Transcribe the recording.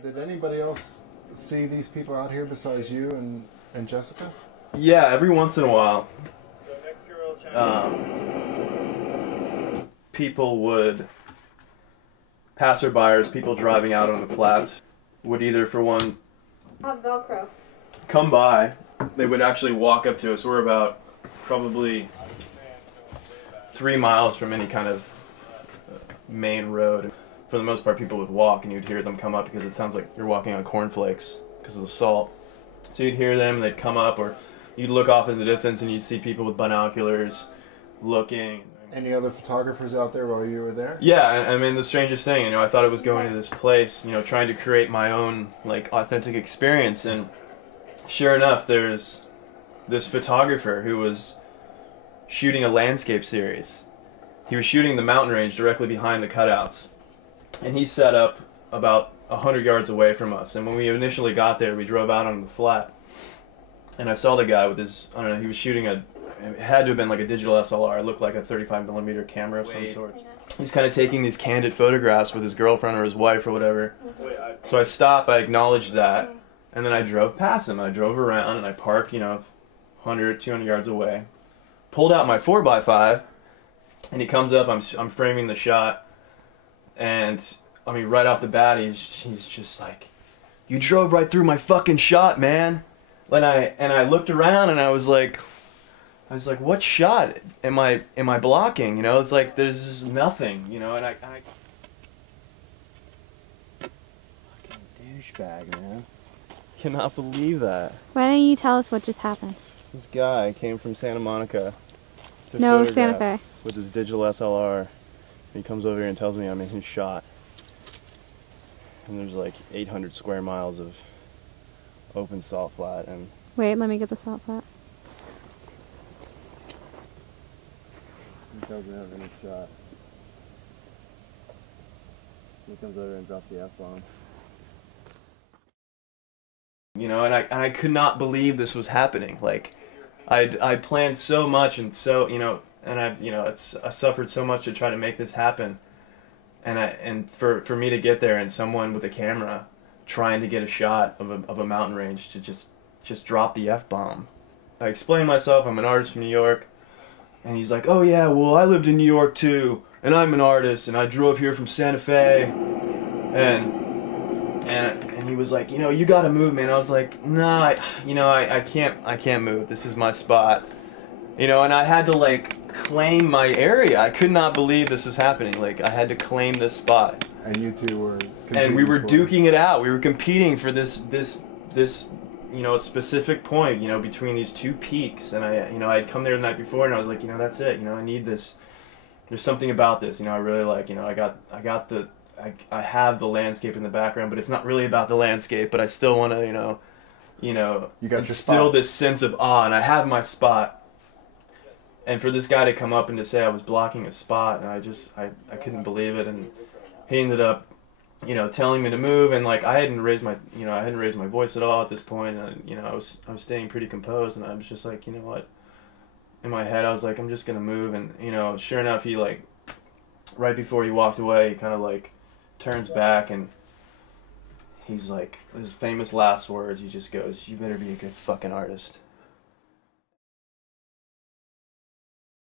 Did anybody else see these people out here besides you and Jessica? Yeah, every once in a while. People would, passerbyers, people driving out on the flats, would either, for one, Velcro. come by. They would actually walk up to us. We're about probably 3 miles from any kind of main road. For the most part, people would walk, and you'd hear them come up because it sounds like you're walking on cornflakes because of the salt. So you'd hear them, and they'd come up, or you'd look off in the distance, and you'd see people with binoculars looking. Any other photographers out there while you were there? Yeah, I mean, the strangest thing, you know, I thought I was going to this place, you know, trying to create my own, like, authentic experience, and sure enough, there's this photographer who was shooting a landscape series. He was shooting the mountain range directly behind the cutouts, and he set up about 100 yards away from us, and when we initially got there, we drove out on the flat, and I saw the guy with his, I don't know, he was shooting it had to have been like a digital SLR. It looked like a 35mm camera of some sort. He's kind of taking these candid photographs with his girlfriend or his wife or whatever. So I stopped, I acknowledged that, and then I drove past him. I drove around and I parked, you know, 100, 200 yards away. Pulled out my 4x5, and he comes up, I'm framing the shot, and I mean, right off the bat, he's just like, "You drove right through my fucking shot, man." And I looked around and I was like, what shot am I blocking? You know, it's like there's just nothing, you know, and I fucking douchebag, man. Cannot believe that. Why don't you tell us what just happened? This guy came from Santa Monica to No, Santa Fe. with his digital SLR. And he comes over here and tells me I'm in his shot. And there's like 800 square miles of open salt flat, and Wait, let me get the salt flat. he tells me I'm in his shot. He comes over and drops the F-bomb. You know, and I could not believe this was happening. Like, I planned so much, and so, you know, and I suffered so much to try to make this happen, and for me to get there and someone with a camera trying to get a shot of a mountain range to just drop the F-bomb. I explained myself. I'm an artist from New York, and he's like, "Oh yeah, well I lived in New York too, and I'm an artist, and I drove here from Santa Fe," and he was like, "You know, you gotta move, man." I was like, "Nah, I can't move. This is my spot." You know, and I had to like claim my area. I could not believe this was happening. Like, I had to claim this spot. And you two were competing, and we were duking it out. We were competing for this you know, specific point, you know, between these two peaks. And I'd come there the night before, and I was like, you know, that's it. You know, I need this. There's something about this. You know, I really like. You know, I have the landscape in the background, but it's not really about the landscape. But I still want to, you got instill this sense of awe, and I have my spot. And for this guy to come up and to say I was blocking a spot, and I couldn't believe it. And he ended up, you know, telling me to move, and like I hadn't raised my voice at all at this point. And you know, I was staying pretty composed, and I was just like, you know what? In my head, I was like, I'm just gonna move, and you know, sure enough, he like, right before he walked away, he kind of like turns back, and he's like, his famous last words, he just goes, "You better be a good fucking artist."